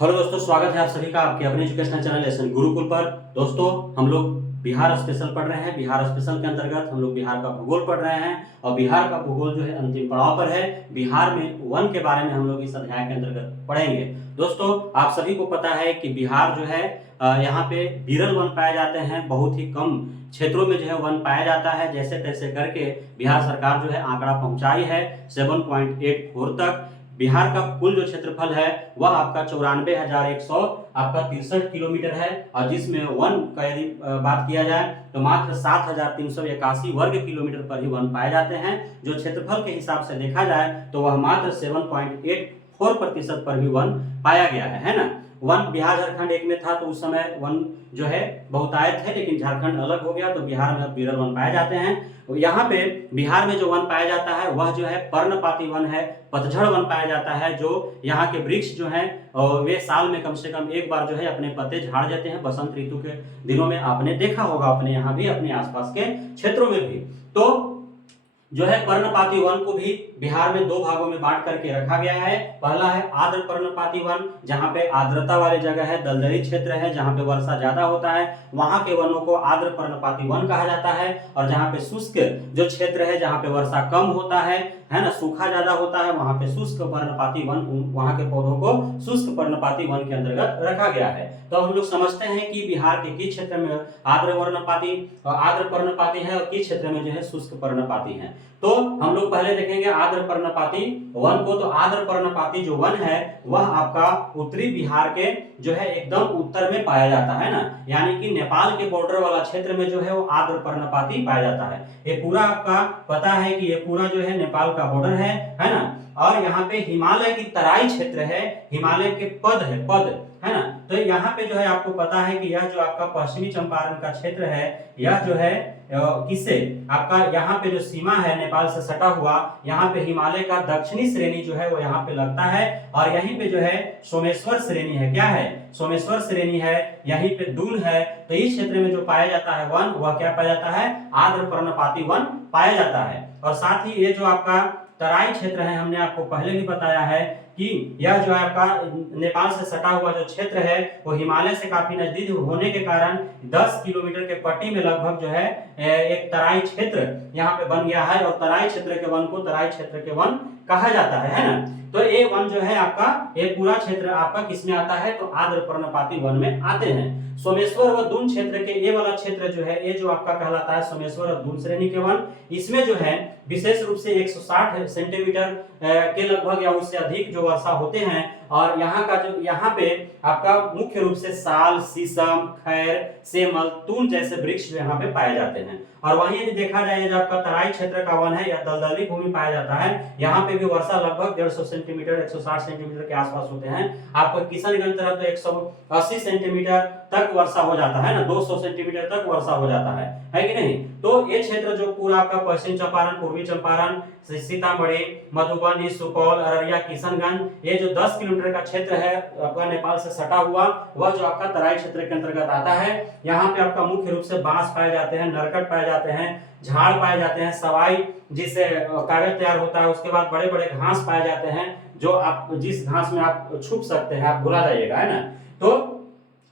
Hello दोस्तों, स्वागत है आप सभी का आपके अपने एजुकेशनल चैनल लेसन गुरुकुल पर। दोस्तों, हम लोग बिहार स्पेशल पढ़ रहे हैं। बिहार स्पेशल के अंतर्गत हम लोग बिहार का भूगोल पढ़ रहे हैं और बिहार का भूगोल जो है अंतिम पड़ाव पर है। बिहार में वन के बारे में हम लोग इस अध्याय के अंतर्गत पढ़ेंगे। दोस्तों, आप सभी को पता है कि बिहार जो है यहाँ पे विरल वन पाए जाते हैं। बहुत ही कम क्षेत्रों में जो है वन पाया जाता है। जैसे तैसे करके बिहार सरकार जो है आंकड़ा पहुंचाई है 7.84 तक। बिहार का कुल जो क्षेत्रफल है वह आपका 94,100 आपका 63 किलोमीटर है और जिसमें वन का यदि बात किया जाए तो मात्र 7,381 वर्ग किलोमीटर पर ही वन पाए जाते हैं। जो क्षेत्रफल के हिसाब से देखा जाए तो वह मात्र 7.84% पर भी वन पाया गया है ना। वन बिहार झारखंड एक में था तो उस समय वन जो है बहुतायत है, लेकिन झारखंड अलग हो गया तो बिहार में अब विरल वन पाए जाते हैं। यहाँ पे बिहार में जो वन पाया जाता है वह जो है पर्णपाती वन है, पतझड़ वन पाया जाता है। जो यहाँ के वृक्ष जो हैं वे साल में कम से कम एक बार जो है अपने पत्ते झाड़ जाते हैं। बसंत ऋतु के दिनों में आपने देखा होगा, अपने यहाँ भी अपने आसपास के क्षेत्रों में भी। तो जो है पर्णपाती वन को भी बिहार में दो भागों में बांट करके रखा गया है। पहला है आर्द्र पर्णपाती वन, जहां पे आर्द्रता वाली जगह है, दलदली क्षेत्र है, जहां पे वर्षा ज्यादा होता है, वहां के वनों को आर्द्र पर्णपाती वन कहा जाता है। और जहां पे शुष्क जो क्षेत्र है, जहां पे वर्षा कम होता है ना, सूखा ज्यादा होता है, वहां पे शुष्क पर्णपाती वन, वहां के पौधों को शुष्क पर्णपाती वन के अंतर्गत रखा गया है। तो हम लोग समझते हैं कि बिहार के किस क्षेत्र में आर्द्र पर्णपाती है और किस क्षेत्र में जो है शुष्क पर्णपाती है। तो हम लोग पहले देखेंगे आर्द्र पर्णपाती वन को। तो आर्द्र पर्णपाती जो वन है वह आपका उत्तरी बिहार के जो है एकदम उत्तर में पाया जाता है ना, यानी कि नेपाल के बॉर्डर वाला क्षेत्र में जो है वो आर्द्र पर्णपाती पाया जाता है। ये पूरा आपका पता है कि ये पूरा जो है नेपाल का बॉर्डर है ना। और यहाँ पे हिमालय की तराई क्षेत्र है, हिमालय के पद है ना। तो यहाँ पे जो है आपको पता है कि यह जो आपका पश्चिमी चंपारण का क्षेत्र है, यह जो है किससे आपका यहाँ पे जो सीमा है नेपाल से सटा हुआ, यहाँ पे हिमालय का दक्षिणी श्रेणी जो है वो यहाँ पे लगता है। और यहीं पे जो है सोमेश्वर श्रेणी है। क्या है? सोमेश्वर श्रेणी है, यहीं पे दून है। तो इस क्षेत्र में जो पाया जाता है वन, वह क्या पाया जाता है? आर्द्र पर्णपाती वन पाया जाता है। और साथ ही ये जो आपका तराई क्षेत्र है, हमने आपको पहले भी बताया है कि यह जो है आपका नेपाल से सटा हुआ जो क्षेत्र है वो हिमालय से काफी नजदीक होने के कारण 10 किलोमीटर के पट्टी में लगभग जो है एक तराई क्षेत्र यहाँ पे बन गया है। और तराई क्षेत्र के वन को तराई क्षेत्र के वन कहा जाता है ना। तो ये वन जो है आपका, ये पूरा क्षेत्र आपका किसमें आता है? तो आर्द्र पर्णपाती वन में आते हैं। सोमेश्वर व दून क्षेत्र के ये वाला क्षेत्र जो है, ये जो आपका कहलाता है सोमेश्वर और दून श्रेणी के वन, इसमें जो है विशेष रूप से 160 सेंटीमीटर के लगभग या उससे अधिक जो वर्षा होते हैं। और यहाँ का जो यहाँ पे आपका मुख्य रूप से साल, शीशम, खैर, सेमल, तून जैसे वृक्ष यहाँ पे पाए जाते हैं। और वहीं यदि देखा जाए जो आपका तराई क्षेत्र का वन है या दलदली भूमि पाया जाता है, यहाँ पे भी वर्षा लगभग 150 सेंटीमीटर 160 सेंटीमीटर के आसपास होते हैं। आपको किशनगंज तरफ तो 180 सेंटीमीटर तक वर्षा हो जाता है ना, 200 सेंटीमीटर तक वर्षा हो जाता है कि नहीं। तो ये क्षेत्र जो पूरा आपका पश्चिम चंपारण, पूर्वी चंपारण, सीतामढ़ी, मधुबनी, सुपौल, अररिया, किशनगंज, ये जो 10 किलोमीटर का क्षेत्र है आपका नेपाल से सटा हुआ, वह जो आपका तराई क्षेत्र के अंतर्गत आता है। यहाँ पे आपका मुख्य रूप से बांस पाए जाते हैं, नरकट पाए जाते हैं, झाड़ पाए जाते हैं, सवाई जिससे कागज तैयार होता है। उसके बाद बड़े बड़े घास पाए जाते हैं, जो आप जिस घास में आप छुप सकते हैं, आप भुला जाइएगा, है ना। तो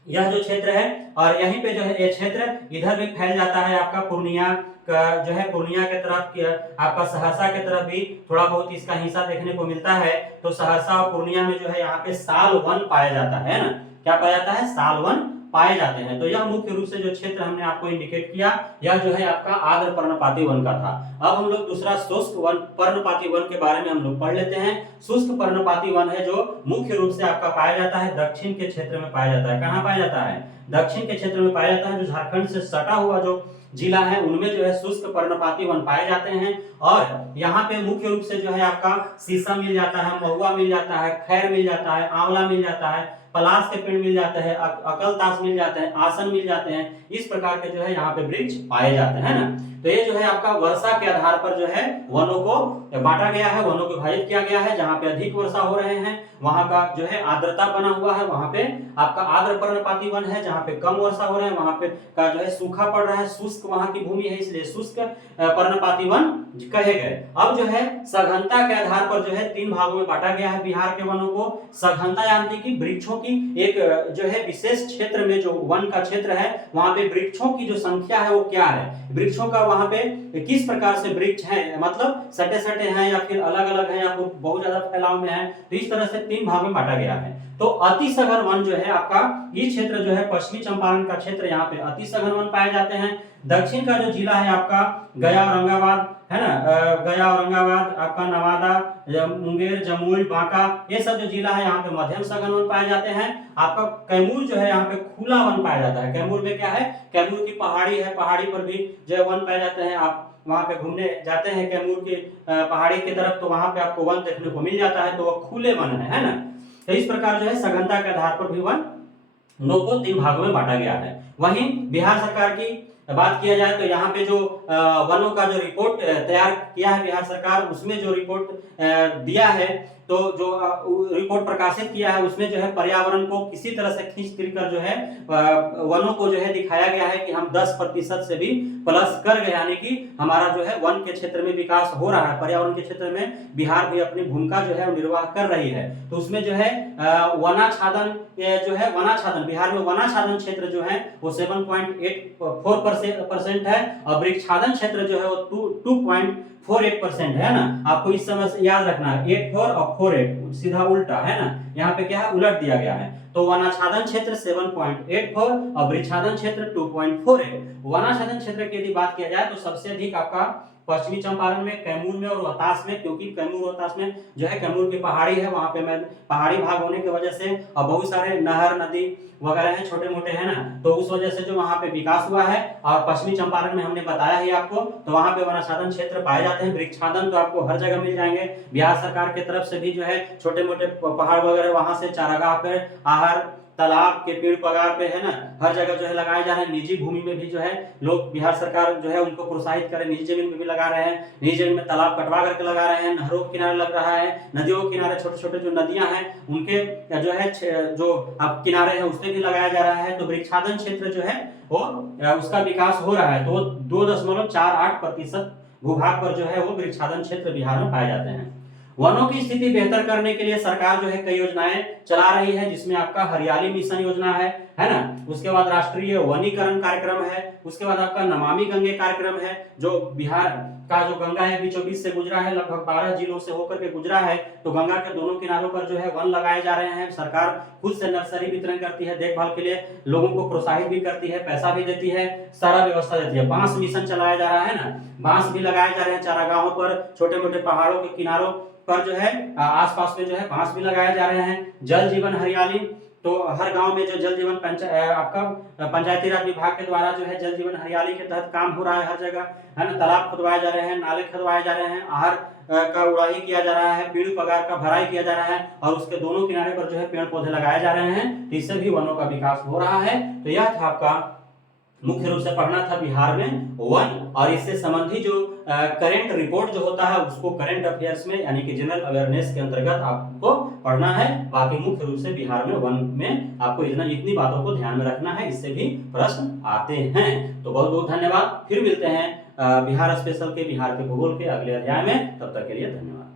यह जो क्षेत्र है, और यहीं पे जो है ये क्षेत्र इधर भी फैल जाता है आपका पूर्णिया का जो है, पूर्णिया के तरफ आपका सहरसा के तरफ भी थोड़ा बहुत इसका हिस्सा देखने को मिलता है। तो सहरसा और पूर्णिया में जो है यहाँ पे साल वन पाया जाता है ना। क्या पाया जाता है? साल वन पाए जाते हैं। तो यह मुख्य रूप से जो क्षेत्र हमने आपको इंडिकेट किया, यह जो है आपका आर्द्र पर्णपाती वन का था। अब हम लोग दूसरा शुष्क वन पर्णपाती वन के बारे में हम लोग पढ़ लेते हैं। शुष्क पर्णपाती वन है जो मुख्य रूप से आपका पाया जाता है दक्षिण के क्षेत्र में पाया जाता है। कहाँ पाया जाता है? दक्षिण के क्षेत्र में पाया जाता है। जो झारखंड से सटा हुआ जो जिला है उनमें जो है शुष्क पर्णपाती वन पाए जाते हैं। और यहाँ पे मुख्य रूप से जो है आपका शीशम मिल जाता है, महुआ मिल जाता है, खैर मिल जाता है, आंवला मिल जाता है, पलाश के पेड़ मिल जाते हैं, अकलताश मिल जाते हैं, आसन मिल जाते हैं। इस प्रकार के जो है यहाँ पे वृक्ष पाए जाते हैं ना। तो ये जो है आपका वर्षा के आधार पर जो है वनों को बांटा गया है, वनों को विभाजित किया गया है। जहां पे अधिक वर्षा हो रहे हैं वहां का जो है आर्द्रता बना हुआ है, वहां पे आपका आर्द्र पर्णपाती वन है। जहां पे कम वर्षा हो रहे हैं वहां पे का जो है सूखा पड़ रहा है, शुष्क वहां की भूमि है, इसलिए शुष्क पर्णपाती वन कहे गए। अब जो है सघनता के आधार पर जो है 3 भागों में बांटा गया है बिहार के वनों को। सघनता यानी कि वृक्षों की एक जो है विशेष क्षेत्र में जो वन का क्षेत्र है वहां पे वृक्षों की जो संख्या है वो क्या है, वृक्षों का वहां पे किस प्रकार से वृक्ष है, मतलब सटे सटे हैं या फिर अलग अलग है या फिर बहुत ज्यादा फैलाव में है। तो इस तरह से 3 भाग में बांटा गया है। तो अति सघन वन जो है आपका ये क्षेत्र जो है पश्चिमी चंपारण का क्षेत्र, यहाँ पे अति सघन वन पाए जाते हैं। दक्षिण का जो जिला है आपका गया औरंगाबाद है ना, गया औरंगाबाद आपका नवादा मुंगेर जमुई बांका ये सब जो जिला है यहाँ पे मध्यम सघन वन पाए जाते हैं। आपका कैमूर जो है यहाँ पे खुला वन पाया जाता है। कैमूर में क्या है, कैमूर की पहाड़ी है, पहाड़ी पर भी जो है वन पाए जाते हैं। आप वहां पे घूमने जाते हैं कैमूर की पहाड़ी की तरफ तो वहां पे आपको वन देखने को मिल जाता है, तो वह खुले वन है ना। तो इस प्रकार जो है सघनता के आधार पर भी वनों को 3 भागों में बांटा गया है। वहीं बिहार सरकार की बात किया जाए तो यहाँ पे जो वनों का जो रिपोर्ट तैयार किया है बिहार सरकार, उसमें जो रिपोर्ट दिया है तो जो रिपोर्ट प्रकाशित किया है उसमें जो है पर्यावरण को किसी तरह से खींच कर जो है वनों को जो है दिखाया गया है कि हम 10% से भी प्लस कर गए, यानी कि हमारा जो है वन के क्षेत्र में विकास हो रहा है। पर्यावरण के क्षेत्र में बिहार भी अपनी भूमिका जो है निर्वाह कर रही है। तो उसमें जो है वनाच्छादन जो है वनाच्छादन बिहार में वनाच्छादन क्षेत्र जो है वो 7.84% है और वृक्षादन क्षेत्र जो है वो 2.48% है ना। आपको इस समय से याद रखना है 84 और 48 सीधा उल्टा है ना, यहाँ पे क्या है उलट दिया गया है। तो वनाच्छादन क्षेत्र 7.84 और वृक्षादन क्षेत्र 2.48। वनाच्छादन क्षेत्र की यदि बात किया जाए तो सबसे अधिक आपका पश्चिमी चंपारण में, कैमूर में और रोहतास में, क्योंकि कैमूर रोहतास में जो है कैमूर की पहाड़ी है, वहां पे मैं पहाड़ी भाग होने की वजह से और बहुत सारे नहर नदी वगैरह हैं छोटे मोटे है ना, तो उस वजह से जो वहां पे विकास हुआ है। और पश्चिमी चंपारण में हमने बताया ही आपको, तो वहां पे वनाच्छादन क्षेत्र पाए जाते हैं। वृक्षादन तो आपको हर जगह मिल जाएंगे। बिहार सरकार की तरफ से भी जो है छोटे मोटे पहाड़ वगैरह वहां से चारागाह पे, आहर तालाब के पेड़ पगार पे है ना, हर जगह जो है लगाए जा रहे हैं। निजी भूमि में भी जो है लोग बिहार सरकार जो है उनको प्रोत्साहित करे, निजी जमीन में भी लगा रहे हैं। निजी जमीन में तालाब कटवा करके लगा रहे हैं, नहरों के किनारे लग रहा है, नदियों के किनारे छोटे छोटे जो नदियां हैं उनके जो है जो अब किनारे हैं उसमें भी लगाया जा रहा है। तो वृक्षादन क्षेत्र जो है वो उसका विकास हो रहा है। तो 2.48% भूभाग पर जो है वो वृक्षादन क्षेत्र बिहार में पाए जाते हैं। वनों की स्थिति बेहतर करने के लिए सरकार जो है कई योजनाएं चला रही है, जिसमें आपका हरियाली मिशन योजना है ना। उसके बाद राष्ट्रीय वनीकरण कार्यक्रम है। उसके बाद आपका नमामि गंगे कार्यक्रम है, जो बिहार का जो गंगा है बीचों बीच से गुजरा है, लगभग 12 जिलों से होकर के गुजरा है। तो गंगा के दोनों किनारों पर जो है वन लगाए जा रहे हैं। सरकार खुद से नर्सरी वितरण करती है, देखभाल के लिए लोगों को प्रोत्साहित भी करती है, पैसा भी देती है, सारा व्यवस्था देती है। बांस मिशन चलाया जा रहा है ना, बांस भी लगाए जा रहे हैं चारागाहों पर, छोटे मोटे पहाड़ों के किनारों पर जो है आसपास में जो है बांस भी लगाए जा रहे हैं। जल जीवन हरियाली, तो हर गांव में जो जल जीवन आपका पंचायती राज विभाग के द्वारा जो है जल जीवन हरियाली के तहत काम हो रहा है हर जगह है ना। तालाब खुदवाए जा रहे हैं, नाले खुदवाए जा रहे हैं, आहर का उड़ाही किया जा रहा है, पेड़ पगार का भराई किया जा रहा है और उसके दोनों किनारे पर जो है पेड़ पौधे लगाए जा रहे हैं। इससे भी वनों का विकास हो रहा है। तो यह था आपका मुख्य रूप से पढ़ना था बिहार में वन, और इससे संबंधी जो करंट रिपोर्ट जो होता है उसको करंट अफेयर्स में यानी कि जनरल अवेयरनेस के अंतर्गत आपको पढ़ना है। बाकी मुख्य रूप से बिहार में वन में आपको इतनी बातों को ध्यान में रखना है, इससे भी प्रश्न आते हैं। तो बहुत बहुत धन्यवाद। फिर मिलते हैं बिहार स्पेशल के बिहार के भूगोल के अगले अध्याय में, तब तक के लिए धन्यवाद।